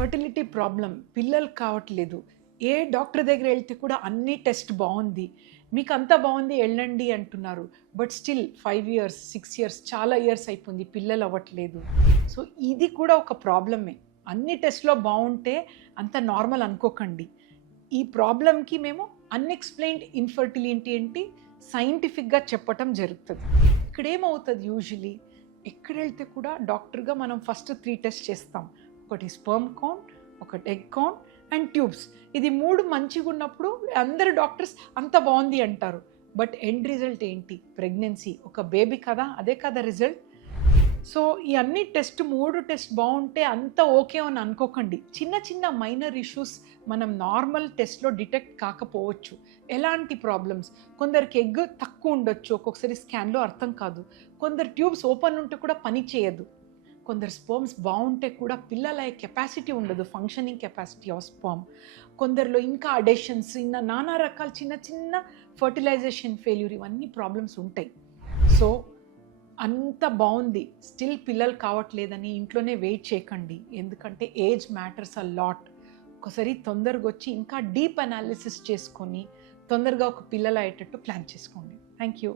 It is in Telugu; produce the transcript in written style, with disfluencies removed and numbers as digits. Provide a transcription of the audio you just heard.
ఫర్టిలిటీ ప్రాబ్లం, పిల్లలు కావట్లేదు. ఏ డాక్టర్ దగ్గర వెళ్తే కూడా అన్ని టెస్ట్ బావుంది. మీకు అంతా బావుంది ఎళ్ళండి అంటున్నారు. బట్ స్టిల్ 5 ఇయర్స్, 6 ఇయర్స్ చాలా ఇయర్స్ అయిపోయింది. పిల్లలు అవ్వట్లేదు. సో ఇది కూడా ఒక ప్రాబ్లమే. అన్ని టెస్ట్‌లో బావుంటే అంత నార్మల్ అనుకోకండి. ఈ ప్రాబ్లమ్‌కి మేము అన్‌ఎక్స్‌ప్లెయిన్డ్ ఇన్‌ఫర్టిలిటీ ఏంటి సైంటిఫిక్‌గా చెప్పటం జరుగుతది. ఇక్కడేమవుతది యూజువల్లీ ఎక్కడెళ్తే కూడా డాక్టర్‌గా మనం ఫస్ట్ 3 టెస్ట్ చేస్తాం. ఒకటి స్పెర్మ్ కౌంట్, ఒకటి ఎగ్ కౌంట్ అండ్ ట్యూబ్స్. ఇది 3 మంచిగున్నప్పుడు అందరు డాక్టర్స్ అంత బావుంది అంటారు. బట్ ఎండ్ రిజల్ట్ ఏంటి? ప్రెగ్నెన్సీ. ఒక బేబీ కదా! అదే కదా రిజల్ట్. సో ఈ అన్ని టెస్ట్ 3 టెస్ట్ బావుంటే అంతా ఓకే అని అనుకోకండి. చిన్న చిన్న మైనర్ ఇష్యూస్ మనం నార్మల్ టెస్ట్‌లో డిటెక్ట్ కాకపోవచ్చు. ఎలాంటి ప్రాబ్లమ్స్? కొందరికి ఎగ్ తక్కువ ఉండొచ్చు. ఒక్కొక్కసారి స్కాన్‌లో అర్థం కాదు. కొందరు ట్యూబ్స్ ఓపెన్ ఉంటే కూడా పని చేయదు. కొందరు స్పెర్మ్స్ బావుంటే కూడా పిల్లలయ్యే కెపాసిటీ ఉండదు. Functioning capacity of sperm. కొందరిలో ఇంకా అడెషన్స్ నానా రకాల చిన్న చిన్న ఫెర్టిలైజేషన్ ఫెయిల్యూర్ ఇవన్నీ ప్రాబ్లమ్స్ ఉంటాయి. సో అంత బావుంది. స్టిల్ పిల్లలు కావట్లేదని ఇంట్లోనే వెయిట్ చేయకండి. ఎందుకంటే ఏజ్ మ్యాటర్స్ అ లాట్. ఒకసారి తొందరగొచ్చి ఇంకా డీప్ అనాలిసిస్ చేసుకొని తొందరగా ఒక పిల్లలు అయ్యేటట్టు ప్లాన్ చేసుకోండి. Thank you.